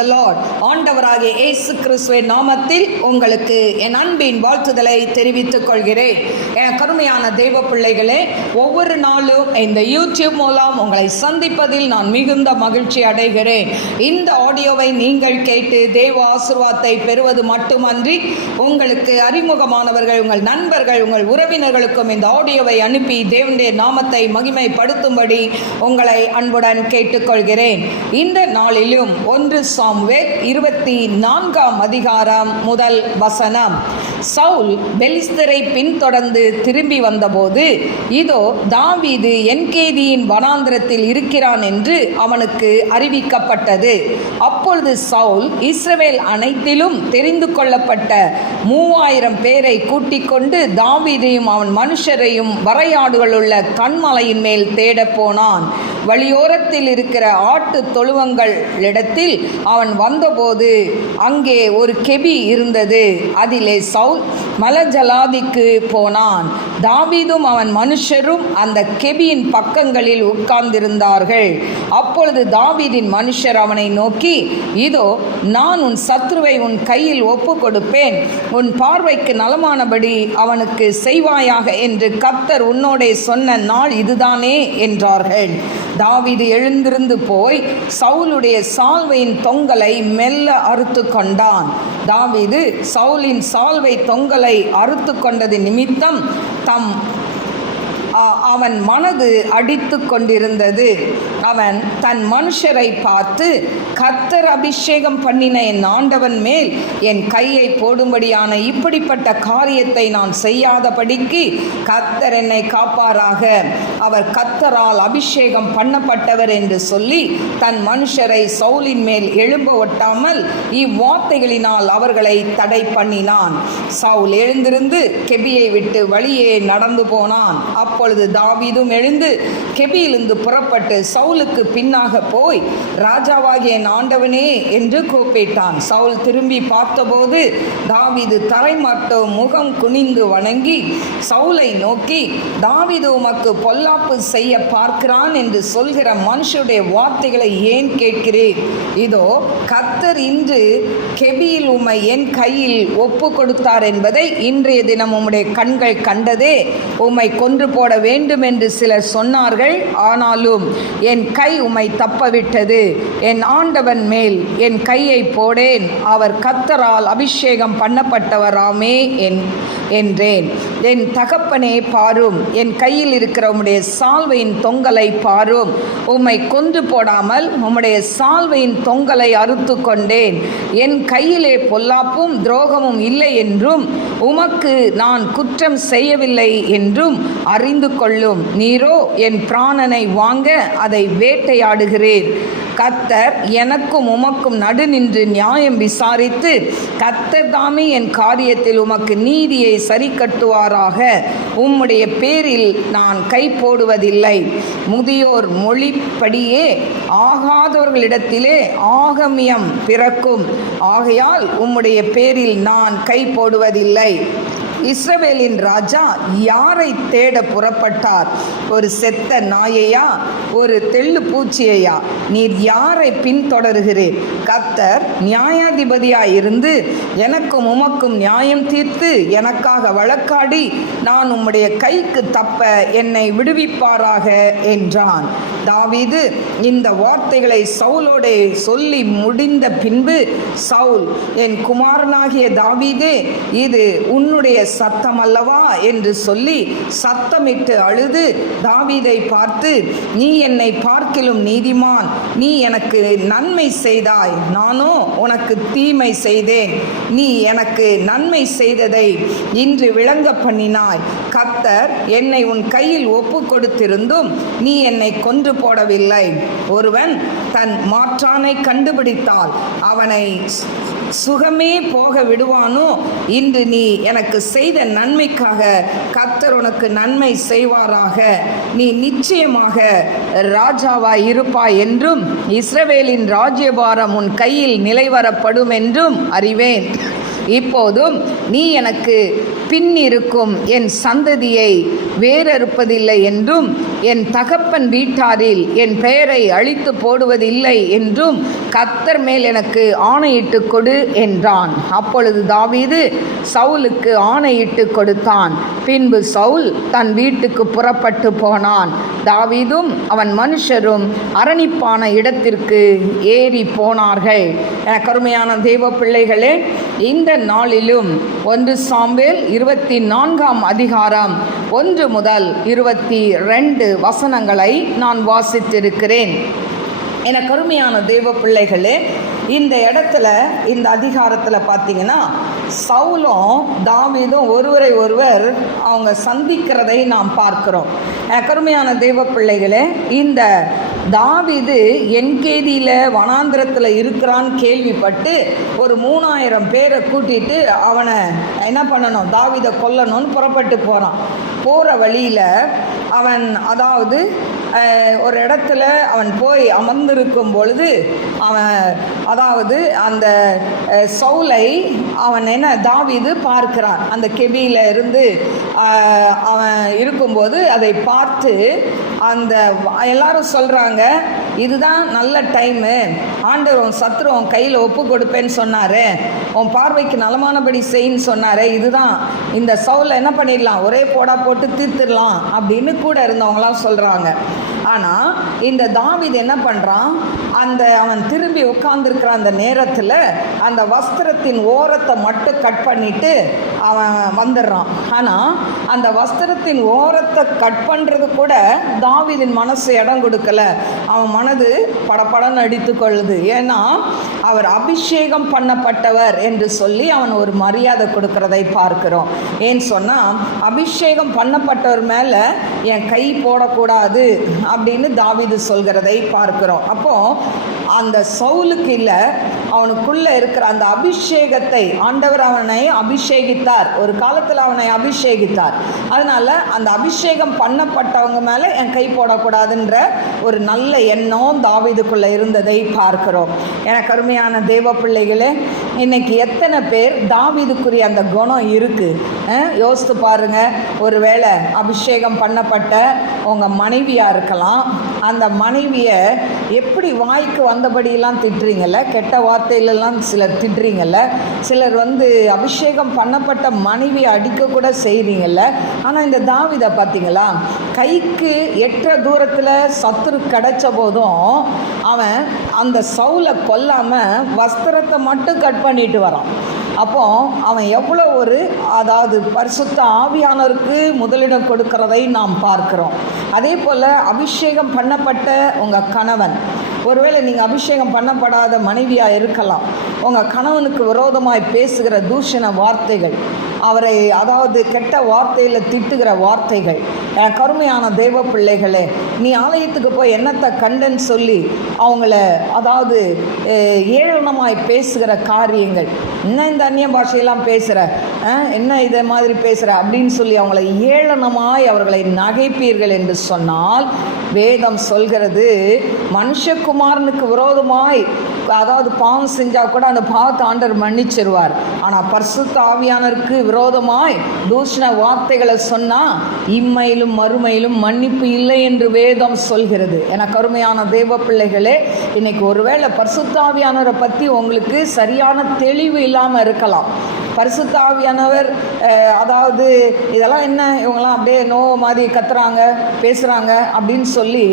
தி Lord. ஆண்டவராகிய இயேசு கிறிஸ்துவின் நாமத்தில் உங்களுக்கு என் அன்பின் வாழ்த்துதலை தெரிவித்துக் கொள்கிறேன். என் கருமையான தேவ பிள்ளைகளே, ஒவ்வொரு நாளும் இந்த யூடியூப் மூலம் உங்களை சந்திப்பதில் நான் மிகுந்த மகிழ்ச்சி அடைகிறேன். இந்த ஆடியோவை நீங்கள் கேட்டு தேவ ஆசீர்வாதத்தை பெறுவது மட்டுமன்றி, உங்களுக்கு அறிமுகமானவர்கள், உங்கள் நண்பர்கள், உங்கள் உறவினர்களுக்கும் இந்த ஆடியோவை அனுப்பி தேவனுடைய நாமத்தை மகிமைப்படுத்தும்படி உங்களை அன்புடன் கேட்டுக்கொள்கிறேன். இந்த நாளிலும் 1 சாமுவேல் 24 அதிகாரம் முதல் வசனம். சவுல் பெலிஸ்தரை பின்தொடர்ந்து திரும்பி வந்தபோது, இதோ தாவீது என்கேதியின் வனாந்திரத்தில் இருக்கிறான் என்று அவனுக்கு அறிவிக்கப்பட்டது. அப்பொழுது சவுல் இஸ்ரவேல் அனைத்திலும் தெரிந்து கொள்ளப்பட்ட 3000 பேரை கூட்டிக் கொண்டு தாவீதையும் அவன் மனுஷரையும் வரையாடுகளுள்ள கண்மலையின் மேல் தேட போனான். வழியோரத்தில் இருக்கிற ஆட்டு தொழுவங்களிடத்தில் அவன் வந்தபோது அங்கே ஒரு கெபி இருந்தது. அதிலே சவுல் மலஜலாதிக்கு போனான். தாவீதும் அவன் மனுஷரும் அந்த கெபியின் பக்கங்களில் உட்கார்ந்திருந்தார்கள். அப்பொழுது தாவீதின் மனுஷர் அவனை நோக்கி, இதோ நான் உன் சத்ருவை உன் கையில் ஒப்பு கொடுப்பேன், உன் பார்வைக்கு நலமானபடி அவனுக்கு செய்வாயாக என்று கர்த்தர் உன்னோடே சொன்ன நாள் இதுதானே என்றார்கள். தாவீது எழுந்திருந்து போய் சவுலுடைய சால்வையின் தொங்கலை மெல்ல அறுத்து கொண்டான். தாவீது சவுலின் சால்வை தொங்கலை அறுத்து கொண்டது நிமித்தம் அவன் மனது அடித்து கொண்டிருந்தது. அவன் தன் மனுஷரை பார்த்து, கர்த்தர் அபிஷேகம் பண்ணின என் ஆண்டவன் மேல் என் கையை போடும்படியான இப்படிப்பட்ட காரியத்தை நான் செய்யாதபடிக்கு கர்த்தர் என்னை காப்பாராக, அவர் கர்த்தரால் அபிஷேகம் பண்ணப்பட்டவர் என்று சொல்லி தன் மனுஷரை சவுலின் மேல் எழும்ப ஒட்டாமல் இவ்வார்த்தைகளினால் அவர்களை தடை பண்ணினான். சவுல் எழுந்திருந்து கெபியை விட்டு வழியே நடந்து போனான். அப்பொழுது தாவீதும் எழுந்து கெபியிலிருந்து புறப்பட்டு சவுலுக்கு பின்னாக போய், ராஜாவாகிய என் ஆண்டவனே என்று கூப்பிட்டான். சவுல் திரும்பி பார்த்தபோது தாவீது தரைமட்டும் முகம் குனிந்து வணங்கி சவுலை நோக்கி, தாவீது உமக்கு பொல்லாப்பு செய்ய பார்க்கிறான் என்று சொல்கிற மனுஷருடைய வார்த்தைகளை ஏன் கேட்கிறீர்? இதோ கர்த்தர் இன்று கெபியில் உம்மை என் கையில் ஒப்பு கொடுத்தார் என்பதை இன்றைய தினம் உம்முடைய கண்கள் கண்டதே. உம்மை கொன்று போட வேண்டும் என்று சிலர் சொன்னார்கள், ஆனாலும் என் கை உம்மை தப்பவிட்டது. என் ஆண்டவன் மேல் என் கையை போடேன், அவர் கர்த்தரால் அபிஷேகம் பண்ணப்பட்டவராமே என்றேன். என் தகப்பனே பாரும், என் கையில் இருக்கிற உம்முடைய சால்வையின் தொங்கலை பாரும். உம்மை கொன்று போடாமல் உம்முடைய சால்வையின் தொங்கலை அறுத்து கொண்டேன். என் கையிலே பொல்லாப்பும் துரோகமும் இல்லை என்றும் உமக்கு நான் குற்றம் செய்யவில்லை என்றும் அறிந்து கொள்ளும். நீரோ என் பிராணனை வாங்க அதை வேட்டையாடுகிறீர். கர்த்தர் எனக்கும் உமக்கும் நடு நின்று நியாயம் விசாரித்து கர்த்தர் தாமே என் காரியத்தில் உமக்கு நீதியை சரி கட்டுவாராக. உம்முடைய பேரில் நான் கை போடுவதில்லை. முதியோர் மொழிப்படியே ஆகாதவர்களிடத்திலே ஆகமியம் பிறக்கும். ஆகையால் உம்முடைய பேரில் நான் கை போடுவதில்லை. இஸ்ரவேலின் ராஜா யாரை தேட புறப்பட்டார்? ஒரு செத்த நாயையா, ஒரு தெள்ளு பூச்சியையா? நீர் யாரை பின்தொடர்கிறீர்? கர்த்தர் நியாயாதிபதியாய் இருந்து எனக்கும் உமக்கும் நியாயம் தீர்த்து எனக்காக வழக்காடி நான் உம்முடைய கைக்கு தப்ப என்னை விடுவிப்பாராக என்றான். தாவீது இந்த வார்த்தைகளை சவுலோடே சொல்லி முடிந்த பின்பு, சவுல், என் குமாரனாகிய தாவீதே, இது உன்னுடைய சத்தம் அல்லவா என்று சொல்லி சத்தமிட்டு அழுது தாவீதை பார்த்து, நீ என்னை பார்க்கிலும் நீதிமான், நீ எனக்கு நன்மை செய்தாய், நானோ உனக்கு தீமை செய்தேன். நீ எனக்கு நன்மை செய்ததை இன்று விளங்க பண்ணினாய். கர்த்தர் என்னை உன் கையில் ஒப்பு கொடுத்திருந்தும் நீ என்னை கொன்று போடவில்லை. ஒருவன் தன் மாற்றானை கண்டுபிடித்தால் அவனை சுகமே போக விடுவானோ? இன்று நீ எனக்கு செய்த நன்மைக்காக கர்த்தர் உனக்கு நன்மை செய்வாராக. நீ நிச்சயமாக ராஜாவாய் இருப்பாய் என்றும் இஸ்ரவேலின் ராஜ்யபாரம் உன் கையில் நிலைவரப்படும் என்றும் அறிவேன். இப்போதும் நீ எனக்கு பின்னிருக்கும் என் சந்ததியை வேறறுப்பதில்லை என்றும் என் தகப்பன் வீட்டாரில் என் பெயரை அழித்து போடுவதில்லை என்றும் கர்த்தர் மேல் எனக்கு ஆணையிட்டு கொடு என்றான். அப்பொழுது தாவீது சவுலுக்கு ஆணையிட்டு கொடுத்தான். பின்பு சவுல் தன் வீட்டுக்கு புறப்பட்டு போனான். தாவீதும் அவன் மனுஷரும் அரணிப்பான இடத்திற்கு ஏறி போனார்கள். கருமையான தேவ பிள்ளைகளே, இந்த நாளிலும் 1 சாமுவேல் 24 அதிகாரம் 1 முதல் 22 வசனங்களை நான் வாசித்திருக்கிறேன். என கருமையான தேவ பிள்ளைகளே, இந்த இடத்துல இந்த அதிகாரத்தில் பார்த்தீங்கன்னா சவுலும் தாவீதும் ஒருவரை ஒருவர் அவங்க சந்திக்கிறதை நாம் பார்க்கிறோம். கருமையான தேவ பிள்ளைகளே, இந்த தாவீது என்கேதியில் வனாந்திரத்தில் இருக்கிறான்னு கேள்விப்பட்டு ஒரு 3000 பேரை கூட்டிட்டு அவனை என்ன பண்ணணும், தாவீதை கொல்லணும்னு புறப்பட்டு போகிறான். போகிற வழியில் அவன் அதாவது ஒரு இடத்துல அவன் போய் அமர்ந்திருக்கும் பொழுது அவன் அதாவது அந்த சவுலை அவன் தாவீது பார்க்கிறான். அந்த கெபியில் இருந்து அவன் இருக்கும்போது அதை பார்த்து அந்த எல்லாரும் சொல்கிறாங்க, இதுதான் நல்ல டைமு, ஆண்டவர் உன் சத்துரு உன் கையில் ஒப்பு கொடுப்பேன்னு சொன்னார், உன் பார்வைக்கு நலமானபடி செய்யின்னு சொன்னார், இதுதான் இந்த சவுலை என்ன பண்ணிடலாம், ஒரே போடா போட்டு தீர்த்துடலாம் அப்படின்னு கூட இருந்தவங்களாம் சொல்கிறாங்க. ஆனால் இந்த தாவீது என்ன பண்ணுறான், அவன் திரும்பி உட்கார்ந்துருக்கிற அந்த நேரத்தில் அந்த வஸ்திரத்தின் ஓரத்தை மட்டும் கட் பண்ணிட்டு அவன் வந்துடுறான். ஆனால் அந்த வஸ்திரத்தின் ஓரத்தை கட் பண்ணுறது கூட தாவீதின் மனசு இடம் கொடுக்கல. அவன் மனது படப்படன்னு அடித்து கொள்ளுது. ஏன்னா அவர் அபிஷேகம் பண்ணப்பட்டவர் என்று சொல்லி அவன் ஒரு மரியாதை கொடுக்கறதை பார்க்கிறோம். ஏன்னு சொன்னால் அபிஷேகம் பண்ணப்பட்டவர் மேலே என் கை போடக்கூடாது அப்படின்னு தாவீது சொல்கிறதை பார்க்கிறோம். அப்போ அந்த சவுலுக்கு இல்லை, அவனுக்குள்ளே இருக்கிற அந்த அபிஷேகத்தை ஆண்டவர் அவனை அபிஷேகித்தார். ஒரு காலத்தில் அவனை அபிஷேகித்தார். அதனால அந்த அபிஷேகம் பண்ணப்பட்டவங்க மேலே என் கை போடக்கூடாதுன்ற ஒரு நல்ல எண்ணம் தாவீதுக்குள்ளே இருந்ததை பார்க்கிறோம். எனக்கு அருமையான தேவ பிள்ளைகளே, இன்னைக்கு எத்தனை பேர் தாவீதுக்குரிய அந்த குணம் இருக்குது யோசித்து பாருங்க. ஒருவேளை அபிஷேகம் பண்ணப்பட்ட உங்கள் மனைவியாக இருக்கலாம். அந்த மனைவியை எப்படி வாய்க்கு வந்தபடியெல்லாம் திட்டுறீங்கல்ல, கெட்ட வார்த்தையிலெல்லாம் சிலர் திட்டுறீங்கல்ல, சிலர் அபிஷேகம் பண்ணப்பட்ட மனைவியை அடிக்கக்கூட செய்கிறீங்கல்ல. ஆனால் இந்த தாவீதை பார்த்தீங்களா, கைக்கு எட்ட தூரத்தில் சத்துரு கிடைச்ச போதும் அவன் அந்த சவுலை கொல்லாமல் வஸ்திரத்தை மட்டும் கட் பண்ணிட்டு வரான். அப்போ அவன் எவ்வளோ அதாவது பரிசுத்த ஆவியானவருக்கு முதலிடம் கொடுக்கிறதை நாம் பார்க்கிறோம். அதே போல் அபிஷேகம் பண்ணப்பட்ட உங்கள் கணவன், ஒருவேளை நீங்கள் அபிஷேகம் பண்ணப்படாத மனைவியாக இருக்கலாம். உங்கள் கணவனுக்கு விரோதமாய் பேசுகிற தூஷண வார்த்தைகள், அவரை அதாவது கெட்ட வார்த்தையில் திட்டுகிற வார்த்தைகள், கருமையான தேவ பிள்ளைகளே, நீ ஆலயத்துக்கு போய் என்னத்தை கண்டன்னு சொல்லி அவங்கள அதாவது ஏளனமாய் பேசுகிற காரியங்கள், என்ன இந்த அந்நிய பாஷையெல்லாம் பேசுகிற, என்ன இதை மாதிரி பேசுகிற அப்படின்னு சொல்லி அவங்களை ஏளனமாய் அவர்களை நகைப்பீர்கள் என்று சொன்னால் வேதம் சொல்கிறது, மனுஷகுமாரனுக்கு விரோதமாய் அதாவது பாவம் செஞ்சால் கூட அந்த பாவத்தை ஆண்டவர் மன்னிச்சிருவார். ஆனால் பரிசுத்த ஆவியானவருக்கு விரோதமாய் தூஷண வார்த்தைகளை சொன்னால் இம்மையிலும் மறுமையிலும் மன்னிப்பு இல்லை என்று வேதம் சொல்கிறது. எனக்கு அருமையான தேவ பிள்ளைகளே, இன்னைக்கு ஒருவேளை பரிசுத்த ஆவியானவரை பற்றி உங்களுக்கு சரியான தெளிவு இல்லாமல் இருக்கலாம். பரிசுத்த ஆவியானவர் அதாவது இதெல்லாம் என்ன, இவங்கெல்லாம் அப்படியே நோவு மாதிரி கத்துறாங்க பேசுகிறாங்க அப்படின்னு சொல்லி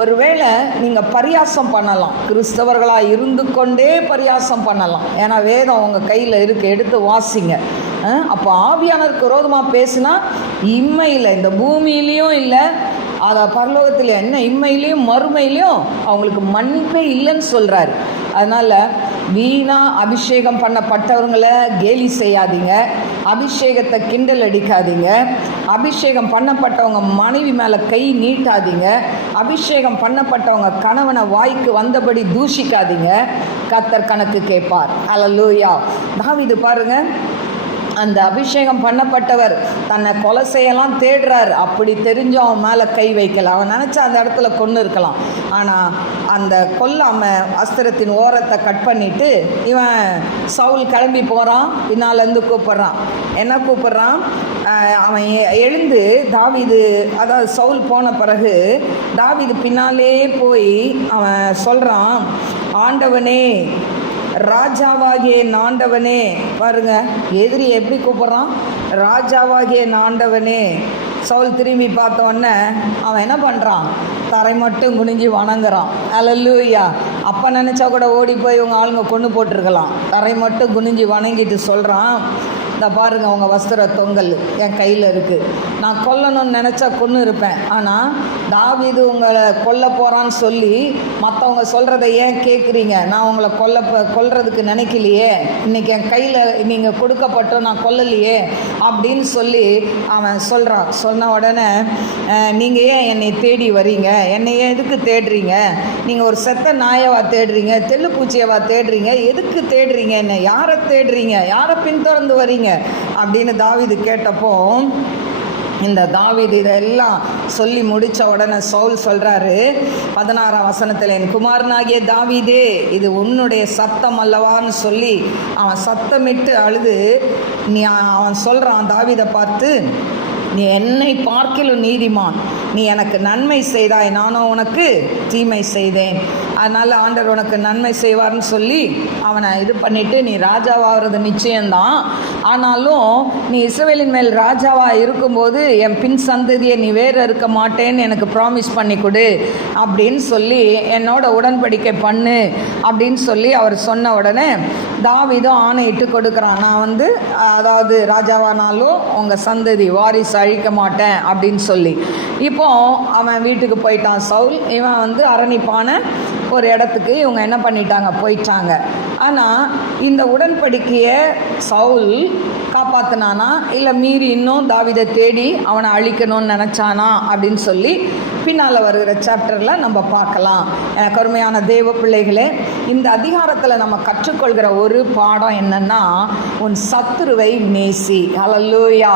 ஒருவேளை நீங்கள் பரியாசம் பண்ணலாம். கிறிஸ்தவர்களாக இருந்து கொண்டே பரியாசம் பண்ணலாம். ஏன்னா வேதம் உங்கள் கையில் இருக்கு, எடுத்து வாசிங்க. அப்போ ஆவியானவருக்கு விரோதமாக பேசினா இம்மையில் இந்த பூமியிலையும் இல்லை, அதை பரலோகத்தில் என்ன இம்மையிலையும் மறுமையிலையும் அவங்களுக்கு மன்னிப்பே இல்லைன்னு சொல்கிறாரு. அதனால் வீணாக அபிஷேகம் பண்ணப்பட்டவங்களை கேலி செய்யாதீங்க, அபிஷேகத்தை கிண்டல் அடிக்காதீங்க, அபிஷேகம் பண்ணப்பட்டவங்க மனைவி மேலே கை நீட்டாதீங்க, அபிஷேகம் பண்ணப்பட்டவங்க கணவனை வாய்க்கு வந்தபடி தூஷிக்காதீங்க. கர்த்தர் கணக்கு கேட்பார். அல்லேலூயா. தாவீது பாருங்க, அந்த அபிஷேகம் பண்ணப்பட்டவர் தன்னை கொலை செய்யலாம் தேடுறார். அப்படி தெரிஞ்சும் அவன் மேலே கை வைக்கலாம். அவன் நினச்சா அந்த இடத்துல கொன்று இருக்கலாம். ஆனால் அந்த கொல்லாமல் அஸ்திரத்தின் ஓரத்தை கட் பண்ணிவிட்டு இவன் சவுல் கிளம்பி போகிறான். பின்னாலேருந்து கூப்பிட்றான். என்ன கூப்பிட்றான்? அவன் எழுந்து தாவீது, அதாவது சவுல் போன பிறகு தாவீது பின்னாலே போய் அவன் சொல்கிறான், ஆண்டவனே, ராஜாவாகிய ஆண்டவனே. பாருங்க, எதிரி எப்படி கூப்பிட்றான்? ராஜாவாகிய ஆண்டவனே. சவுல் திரும்பி பார்த்த உடனே அவன் என்ன பண்ணுறான்? தரை மட்டும் குனிஞ்சு வணங்குறான். அல்லேலூயா. அப்போ நினச்சா கூட ஓடி போய் இவங்க ஆளுங்க கொண்டு போட்டிருக்கலாம். தரை மட்டும் குனிஞ்சு வணங்கிட்டு சொல்கிறான், இந்த பாருங்க, உங்கள் வஸ்திர தொங்கல் என் கையில் இருக்குது. நான் கொல்லணும்னு நினச்சா கொன்று இருப்பேன். ஆனால் தாவீது உங்களை கொல்ல போகிறான்னு சொல்லி மற்றவங்க சொல்கிறத ஏன் கேட்குறீங்க? நான் உங்களை கொல்றதுக்கு நினைக்கலையே. இன்றைக்கி என் கையில் நீங்கள் கொடுக்கப்பட்டோம், நான் கொல்லலையே அப்படின்னு சொல்லி அவன் சொல்கிறான். சொன்ன உடனே, நீங்கள் ஏன் என்னை தேடி வரீங்க? என்னை ஏன் எதுக்கு தேடுறீங்க? நீங்கள் ஒரு செத்த நாயவா தேடுறீங்க? தெள்ளுப்பூச்சியவா தேடுறீங்க? எதுக்கு தேடுறீங்க? என்ன யாரை தேடுறீங்க? யாரை பின்தொடர்ந்து வரீங்க அப்படின்னு தாவீது கேட்டப்போ, இந்த தாவீது இதெல்லாம் சொல்லி முடித்த உடனே சவுல் சொல்கிறாரு 16ஆம் வசனத்தில், என் குமாரனாகிய தாவீதே, இது உன்னுடைய சத்தம் அல்லவான்னு சொல்லி அவன் சத்தமிட்டு அழுது அவன் சொல்கிறான் தாவீதை பார்த்து, நீ என்னை பார்க்கிலும் நீதிமான், நீ எனக்கு நன்மை செய்தாய், நானும் உனக்கு தீமை செய்தேன். அதனால் ஆண்டவர் உனக்கு நன்மை செய்வார்னு சொல்லி அவனை இது பண்ணிவிட்டு, நீ ராஜாவாகிறது நிச்சயம்தான், ஆனாலும் நீ இஸ்ரவேலின் மேல் ராஜாவாக இருக்கும்போது என் பின் சந்ததியை நீ வேறு இருக்க மாட்டேன்னு எனக்கு ப்ராமிஸ் பண்ணி கொடு அப்படின்னு சொல்லி என்னோட உடன்படிக்கை பண்ணு அப்படின்னு சொல்லி அவர் சொன்ன உடனே தாவீதும் ஆணையிட்டு கொடுக்குறான். நான் அதாவது ராஜாவானாலும் உங்கள் சந்ததி வாரிசு அழிக்க மாட்டேன் அப்படின்னு சொல்லி. இப்போ அவன் வீட்டுக்கு போயிட்டான் சவுல். இவன் அரணிப்பான ஒரு இடத்துக்கு இவங்க என்ன பண்ணிட்டாங்க, போயிட்டாங்க. ஆனால் இந்த உடன்படிக்கையை சவுல் காப்பாற்றினானா இல்லை மீறி இன்னும் தாவீதை தேடி அவனை அழிக்கணும்னு நினச்சானா அப்படின்னு சொல்லி பின்னால் வருகிற சாப்டரில் நம்ம பார்க்கலாம். எனக்கு அருமையான தேவ பிள்ளைகளே, இந்த அதிகாரத்தில் நம்ம கற்றுக்கொள்கிற ஒரு பாடம் என்னென்னா, உன் சத்துருவை நேசி. ஹல்லேலூயா.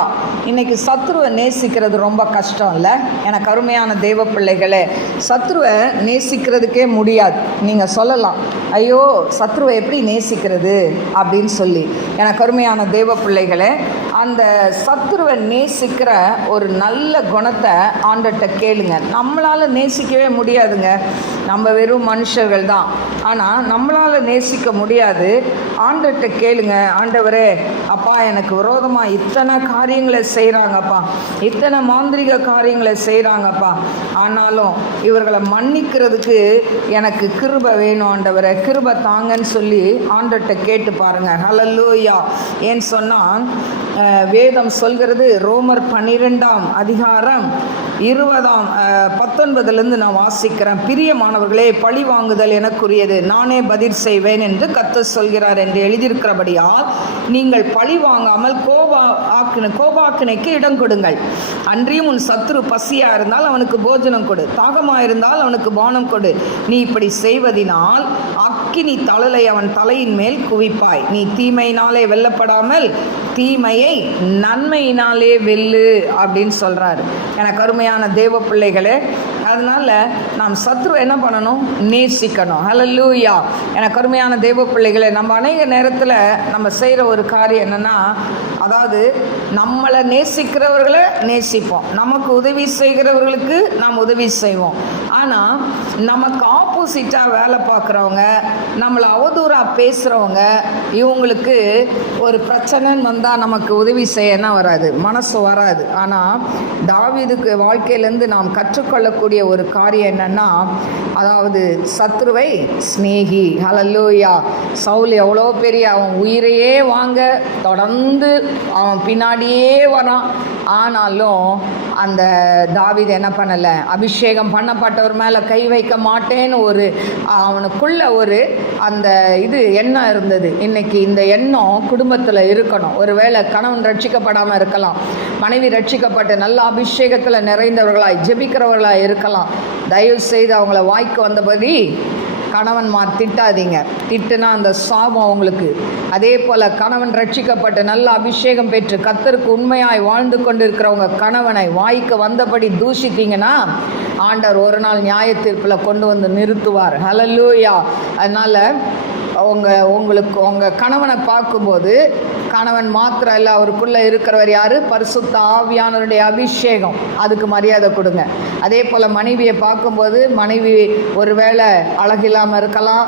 இன்றைக்கி சத்துருவை நேசிக்கிறது ரொம்ப கஷ்டம் இல்லை? எனக்கு அருமையான தேவ பிள்ளைகளே, சத்துருவை நேசிக்கிறதுக்கே முடியாது. நீங்கள் சொல்லலாம், ஐயோ சத்துருவை எப்படி நேசிக்கிறது அப்படின்னு சொல்லி. எனக்கு அருமையான தேவ பிள்ளைகளே, அந்த சத்துருவை நேசிக்கிற ஒரு நல்ல குணத்தை ஆண்டவர்கிட்ட கேளுங்க. நம்மளால் நேசிக்கவே முடியாதுங்க, நம்ம வெறும் மனுஷர்கள் தான். ஆனால் நம்மளால் நேசிக்க முடியாது. ஆண்டவர்கிட்ட கேளுங்க, ஆண்டவரே, அப்பா எனக்கு விரோதமாக இத்தனை காரியங்களை செய்கிறாங்கப்பா, இத்தனை மாந்திரிக காரியங்களை செய்கிறாங்கப்பா, ஆனாலும் இவர்களை மன்னிக்கிறதுக்கு எனக்கு கிருபை வேணும் ஆண்டவரே, கிருபை தாங்கன்னு சொல்லி ஆண்டவர்கிட்ட கேட்டு பாருங்கள். ஹல்லேலூயா. ஏன்னு சொன்னால் வேதம் சொல்கிறது, ரோமர் 12ஆம் அதிகாரம் 19 நான் வாசிக்கிறேன். பிரியமானவர்களே, பழி வாங்குதல் எனக்குரியது, நானே பதில் செய்வேன் என்று கர்த்தர் சொல்கிறார் என்று எழுதியிருக்கிறபடியால் நீங்கள் பழி வாங்காமல் கோபாக்கினைக்கு இடம் கொடுங்கள். அன்றியும் உன் சத்துரு பசியா இருந்தால் அவனுக்கு போஜனம் கொடு, தாகமாக இருந்தால் அவனுக்கு பானம் கொடு. நீ இப்படி செய்வதினால் அக்கினி தழலை அவன் தலையின் மேல் குவிப்பாய். நீ தீமையினாலே வெல்லப்படாமல் தீமையை நன்மையினாலே வெல்லு அப்படின்னு சொல்கிறாரு. எனக்கு அருமையான தேவ பிள்ளைகளே, அதனால் நாம் சத்ருவை என்ன பண்ணணும், நேசிக்கணும். ஹல்லேலூயா. எனக்கு அருமையான தேவ பிள்ளைகளே, நம்ம அநேக நேரத்தில் நம்ம செய்கிற ஒரு காரியம் என்னென்னா, அதாவது நம்மளை நேசிக்கிறவர்களை நேசிப்போம், நமக்கு உதவி செய்கிறவர்களுக்கு நாம் உதவி செய்வோம். ஆனால் நமக்கு ஆப்போசிட்டாக வேலை பார்க்குறவங்க, நம்மளை அவதூறாக பேசுகிறவங்க, இவங்களுக்கு ஒரு பிரச்சனைன்னு வந்தால் நமக்கு உதவி செய்யனா வராது, மனசு வராது. ஆனால் தாவீதுக்கு வாழ்க்கையிலேருந்து நாம் கற்றுக்கொள்ளக்கூடிய ஒரு காரியம் என்னன்னா, அதாவது சத்ருவை ஸ்நேகி. ஹல்லேலூயா. சவுல் எவ்வளோ பெரிய, அவன் உயிரையே வாங்க தொடர்ந்து அவன் பின்னாடியே வரான். ஆனாலும் அந்த தாவீது என்ன பண்ணலை, அபிஷேகம் பண்ணப்பட்டவர் மேலே கை வைக்க மாட்டேன்னு ஒரு அவனுக்குள்ள ஒரு அந்த எண்ணம் இருந்தது. இன்னைக்கு இந்த எண்ணம் குடும்பத்தில் இருக்கணும். ஒருவேளை கணவன் ரட்சிக்கப்படாமல் இருக்கலாம், மனைவி ரட்சிக்கப்பட்டு நல்ல அபிஷேகத்தில் நிறைந்தவர்களாய் ஜெபிக்கிறவர்களாக இருக்கலாம். தயவு செய்து அவங்கள வாய்க்கு வந்தபடி கணவன்மார் திட்டாதீங்க, திட்டுனா அந்த சாபம் உங்களுக்கு. அதே போல் கணவன் ரட்சிக்கப்பட்டு நல்ல அபிஷேகம் பெற்று கர்த்தருக்கு உண்மையாய் வாழ்ந்து கொண்டிருக்கிறவங்க கணவனை வாய்க்கு வந்தபடி தூஷித்தீங்கன்னா ஆண்டவர் ஒரு நாள் நியாய தீர்ப்பில் கொண்டு வந்து நிறுத்துவார். ஹல்லேலூயா. அதனால் உங்களுக்கு உங்கள் கணவனை பார்க்கும்போது கணவன் மாத்திரம் இல்லை, அவருக்குள்ளே இருக்கிறவர் யார்? பரிசுத்த ஆவியானவருடைய அபிஷேகம். அதுக்கு மரியாதை கொடுங்க. அதே போல் மனைவியை பார்க்கும்போது மனைவி ஒருவேளை அழகில்லாமல் இருக்கலாம்,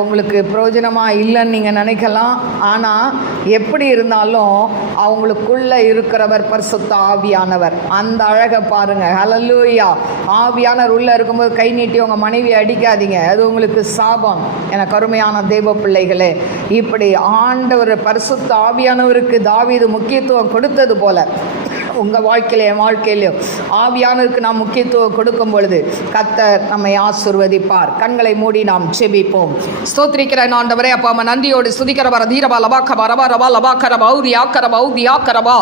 உங்களுக்கு பிரயோஜனமாக இல்லைன்னு நீங்கள் நினைக்கலாம். ஆனால் எப்படி இருந்தாலும் அவங்களுக்குள்ளே இருக்கிறவர் பரிசுத்த ஆவியானவர். அந்த அழகை பாருங்கள். ஹல்லேலூயா. ஆவியானவர் உள்ளே இருக்கும்போது கை நீட்டி உங்கள் மனைவியை அடிக்காதீங்க, அது உங்களுக்கு சாபம். என கருமையான தெய்வ பிள்ளைகளே, இப்படி ஆண்டவர் பரிசுத்த ஆவியானவருக்கு தாவீது முக்கியத்துவம் கொடுத்தது போல உங்கள் வாழ்க்கையில என் வாழ்க்கையிலையும் ஆவியானவருக்கு நாம் முக்கியத்துவம் கொடுக்கும் பொழுது கர்த்தர் நம்மை ஆசீர்வதிப்பார். கண்களை மூடி நாம் செபிப்போம். ஸ்தோத்திரிக்கிற ஆண்டவரே, அப்பா அம்மா நந்தியோடு சுதிக்கிறவர தீரபா லபாக்கபா ரபா ரபா லபாக்கரபா ஊதியாக்கரபா ஊதியாக்கரபா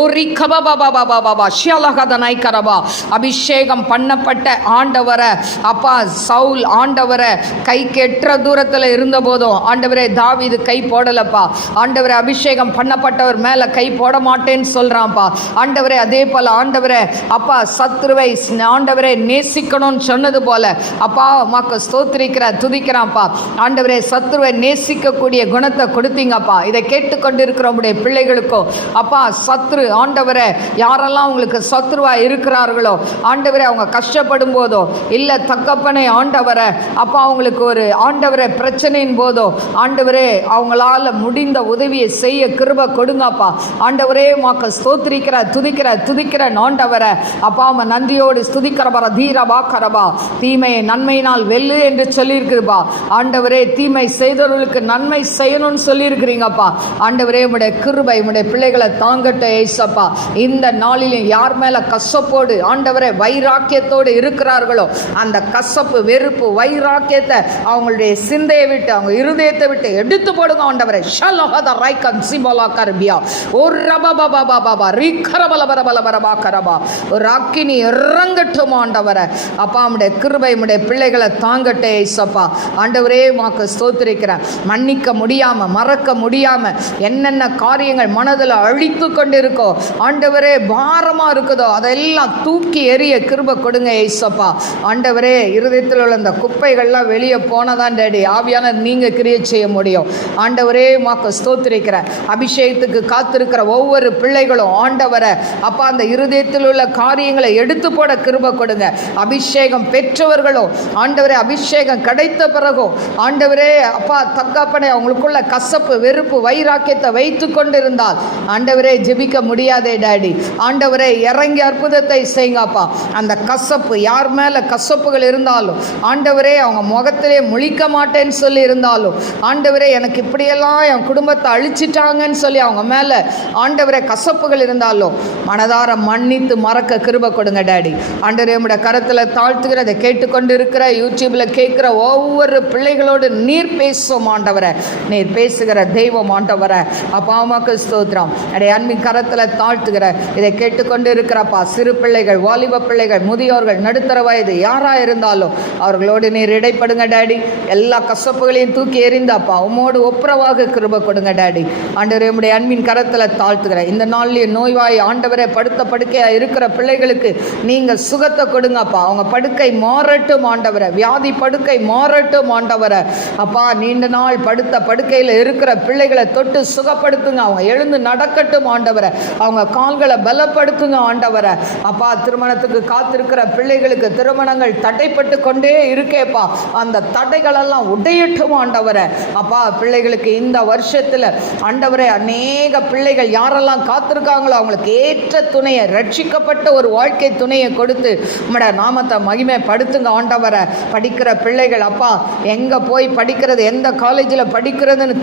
ஓரி கபபா பாபா பாபா ஷியலகதனை கரபா. அபிஷேகம் பண்ணப்பட்ட ஆண்டவரை அப்பா சவுல் ஆண்டவரை கை கெட்டுற தூரத்தில் இருந்த போதும் ஆண்டவரே தாவீது கை போடலப்பா. ஆண்டவரை அபிஷேகம் பண்ணப்பட்டவர் மேலே கை போட மாட்டேன்னு சொல்கிறான்ப்பா. ஆண்டவரே அதே போல ஆண்டவரே அப்பா சத்ருவை ஆண்டவரே நேசிக்கணும்னு சொன்னது போல அப்பா உமக்கு ஸ்தோத்திரிக்கிற துதிக்கிறான்ப்பா. ஆண்டவரே சத்ருவை நேசிக்கக்கூடிய குணத்தை கொடுத்தீங்கப்பா. இதை கேட்டுக்கொண்டிருக்கிற உங்களுடைய பிள்ளைகளுக்கும் அப்பா சத்ரு ஆண்டவரே யாரெல்லாம் உங்களுக்கு சத்ருவா இருக்கிறார்களோ ஆண்டவரே அவங்க கஷ்டப்படும் போதோ இல்லை தகப்பனை ஆண்டவரை அப்பா அவங்களுக்கு ஒரு ஆண்டவரை பிரச்சனையின் போதோ ஆண்டவரே அவங்களால முடிந்த உதவியை செய்ய கிருபை கொடுங்கப்பா. ஆண்டவரே உமக்கு ஸ்தோத்திரிக்கிற துதிக்கிற ஆண்டவரை அப்பா அம்மா நந்தியோடு ஸ்துதிக்கிறவர தீரபா கரபா. தீமையை நன்மையினால் வெல்லு என்று சொல்லியிருக்குதுப்பா. ஆண்டவரே தீமை செய்தவர்களுக்கு நன்மை செய்யணும்னு சொல்லியிருக்கிறீங்கப்பா. ஆண்டவரே உம்முடைய கிருபை உம்முடைய பிள்ளைகளை தாங்கட்டும் ஏசப்பா. இந்த நாளிலும் யார் மேல கசப்போடு ஆண்டவரே வைராக்கியத்தோடு இருக்கிறார்களோ அந்த கசப்பு வெறுப்பு வைராக்கியத்தை அவங்களுடைய சிந்தையை விட்டு அவங்க இருதயத்தை விட்டு எடுத்து போடுங்க ஆண்டவரே. ஷலஹத ரைகம் சிபலா கர்பியா ஓ ரபபா பாபா பாபா ரிகரபல பரபலபரபா கரபா. ஒரு அக்கினி இறங்கட்டும் ஆண்டவரை அப்பா. உம்முடைய கிருபை உம்முடைய பிள்ளைகளை தாங்கட்டே ஏசப்பா. ஆண்டவரே உமக்கு ஸ்தோத்திரிக்கிறேன். மன்னிக்க முடியாம மறக்க முடியாம என்னென்ன காரியங்கள் மனதில் அழித்து கொண்டு இருக்கோ ஆண்டவரே பாரமா இருக்குதோ அதெல்லாம் தூக்கி எறிய கிருபை கொடுங்க ஏசப்பா. ஆண்டவரே இருதயத்தில் உள்ள அந்த குப்பைகள்லாம் வெளியே போனதான் டேடி ஆவியான நீங்க கிரியை செய்ய முடியும். ஆண்டவரே உமக்கு ஸ்தோத்திரிக்கிறேன். அபிஷேகத்துக்கு காத்திருக்கிற ஒவ்வொரு பிள்ளைகளும் ஆண்டவரை அப்பா அந்த இருதயத்தில் உள்ள காரியங்களை எடுத்து போட கிருபை கொடுங்க. அபிஷேகம் பெற்றவர்களோ ஆண்டவரே அபிஷேகம் கிடைத்த பிறகோ ஆண்டவரே அப்பா தகப்பனே அவங்களுக்குள்ள கசப்பு வெறுப்பு வைராக்கியத்தை வைத்து கொண்டிருந்தால் ஆண்டவரே ஜெபிக்க முடியாதே டாடி. ஆண்டவரே இறங்கி அற்புதத்தை செய்யுங்கப்பா. அந்த கசப்பு யார் மேல கசப்புகள் இருந்தாலும் ஆண்டவரே அவங்க முகத்திலே முழிக்க மாட்டேன்னு சொல்லி இருந்தாலும் ஆண்டவரே எனக்கு இப்படியெல்லாம் என் குடும்பத்தை அழிச்சிட்டாங்கன்னு சொல்லி அவங்க மேல ஆண்டவரே கசப்புகள் இருந்தாலும் மனதார மன்னித்து மறக்க கிருபை கொடுங்க டாடி. ஆண்டவரே உம்முடைய கரத்தில் தாழ்த்துகிற அதை கேட்டுக்கொண்டு இருக்கிற யூடியூப்ல கேட்கிற ஒவ்வொரு பிள்ளைகளோடு நீர் பேசும் ஆண்டவரை. நீர் பேசுகிற தெய்வம் ஆண்டவரை அப்பா உமக்கு ஸ்தோத்திரம். அடைய அன்பின் கரத்தில் தாழ்த்துகிற இதை கேட்டுக்கொண்டு இருக்கிறப்பா சிறு பிள்ளைகள் வாலிப பிள்ளைகள் முதியோர்கள் நடுத்தர வயது யாரா இருந்தாலும் அவர்களோடு நீர் இடைப்படுங்க டாடி. எல்லா கசப்புகளையும் தூக்கி எறிந்தாப்பா உம்மோடு ஒப்புரவாக கிருபை கொடுங்க டாடி. ஆண்டவரே உம்முடைய அன்பின் கரத்தில் தாழ்த்துகிற இந்த நாளிலே நோய்வாய் ஆண்டவரே படுத்த படுக்கையா இருக்கிற பிள்ளைகளுக்கு நீங்க சுகத்தை கொடுங்கப்பா. அவங்க படுக்கை மாறட்டும் ஆண்டவரை. வியாதி படுக்கை மாறட்டும் ஆண்டவரை. அப்பா நீண்ட நாள் படுத்த படுக்கையில் இருக்கிற பிள்ளைகளை தொட்டு சுகப்படுத்துங்க. அவங்க எழுந்து நடக்கட்டும் ஆண்டவரை. அவங்க கால்களை பலப்படுத்துங்க ஆண்டவரை. அப்பா திருமணத்துக்கு காத்திருக்கிற பிள்ளைகளுக்கு திருமணங்கள் தடைப்பட்டு கொண்டே இருக்கேப்பா. அந்த தடைகளெல்லாம் உடையட்டும் ஆண்டவரை. அப்பா பிள்ளைகளுக்கு இந்த வருஷத்துல ஆண்டவரை அநேக பிள்ளைகள் யாரெல்லாம் காத்திருக்காங்களோ அவங்களுக்கு ஏற்ற துணையை ரட்சிக்கப்பட்ட ஒரு வாழ்க்கை துணையை கொடுத்து உம்முடைய நாமத்தை மகிமைப்படுத்துங்க ஆண்டவரை. படிக்கிற பிள்ளைகள் அப்பா எங்கே போய் படிக்கிறது எந்த காலேஜில் படிக்கிறதுன்னு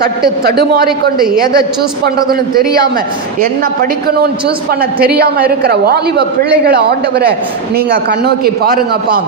தடுமாறிக்கொண்டு எதை சூஸ் பண்ணுறதுன்னு தெரியாமல் என்ன படிக்கணும்னு சூஸ் பண்ண தெரியாமல் இருக்கிற வாலிப பிள்ளைகளை ஆண்டவரை நீங்கள் கண்ணோக்கி பாருங்கப்பா.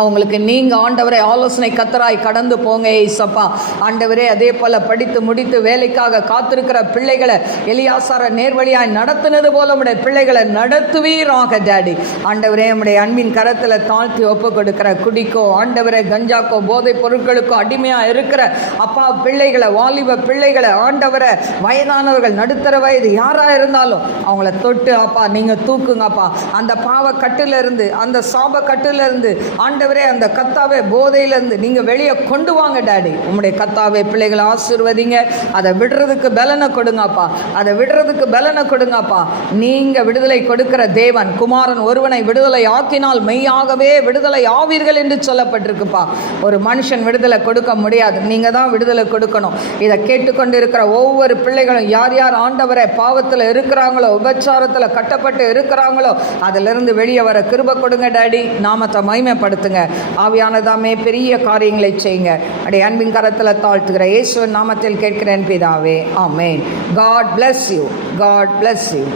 அவங்களுக்கு நீங்கள் ஆண்டவரை ஆலோசனை கத்தராய் கடந்து போங்க ஏசப்பா. ஆண்டவரே, அதே போல் படித்து முடித்து வேலைக்காக காத்திருக்கிற பிள்ளைகளை எலியாசார நேர்வழியாய் நடத்தினது போல உடைய பிள்ளைகளை நடத்துவீராக டாடி. ஆண்டவரே, நம்முடைய அன்பின் கரத்தில் தாழ்த்தி ஒப்பு கொடுக்கிற குடிக்கோ ஆண்டவரே கஞ்சாக்கோ போதைப் பொருட்களுக்கோ அடிமையாக இருக்கிற அப்பா பிள்ளைகளை, வாலிப பிள்ளைகளை ஆண்டவரை, வயதானவர்கள், நடுத்தர வயது யாராக இருந்தாலும் அவங்கள தொட்டு அப்பா நீங்கள் தூக்குங்கப்பா. அந்த பாவ கட்டிலிருந்து, அந்த சாப கட்டிலிருந்து ஆண்டவரே, அந்த கத்தாவே போதையிலிருந்து நீங்கள் வெளியே கொண்டு வாங்க டாடி. உங்களுடைய கத்தாவே பிள்ளைகளை ஆசீர்வதிங்க. அதை விடுறதுக்கு பலனை கொடுங்கப்பா, அதை விடுறதுக்கு பலனை கொடுங்கப்பா. நீங்கள் விடுதலை கொடுக்கிற தேவன். குமாரன் ஒருவனை விடுதலை ஆக்கினால் மெய்யாகவே விடுதலை ஆவீர்கள் என்று சொல்லப்பட்டிருக்குப்பா. ஒரு மனுஷன் விடுதலை கொடுக்க முடியாது, நீங்கள் தான் விடுதலை கொடுக்கணும். இதை கேட்டுக்கொண்டு இருக்கிற ஒவ்வொரு பிள்ளைகளும் யார் யார் ஆண்டவரை பாவத்தில் இருக்கிறாங்களோ, உபச்சாரத்தில் கட்டப்பட்டு இருக்கிறாங்களோ, அதிலிருந்து வெளியே வர கிருபை கொடுங்க டாடி. நாமத்தை மகிமைப்படுத்துங்க. ஆவியானதாமே பெரிய காரியங்களை செய்யுங்க. அடைய அன்பின் கரத்தில் தாழ்த்துகிற இயேசுவின் நாமத்தில் கேட்கிறேன் பிதாவே, ஆமென். God bless you. God bless you.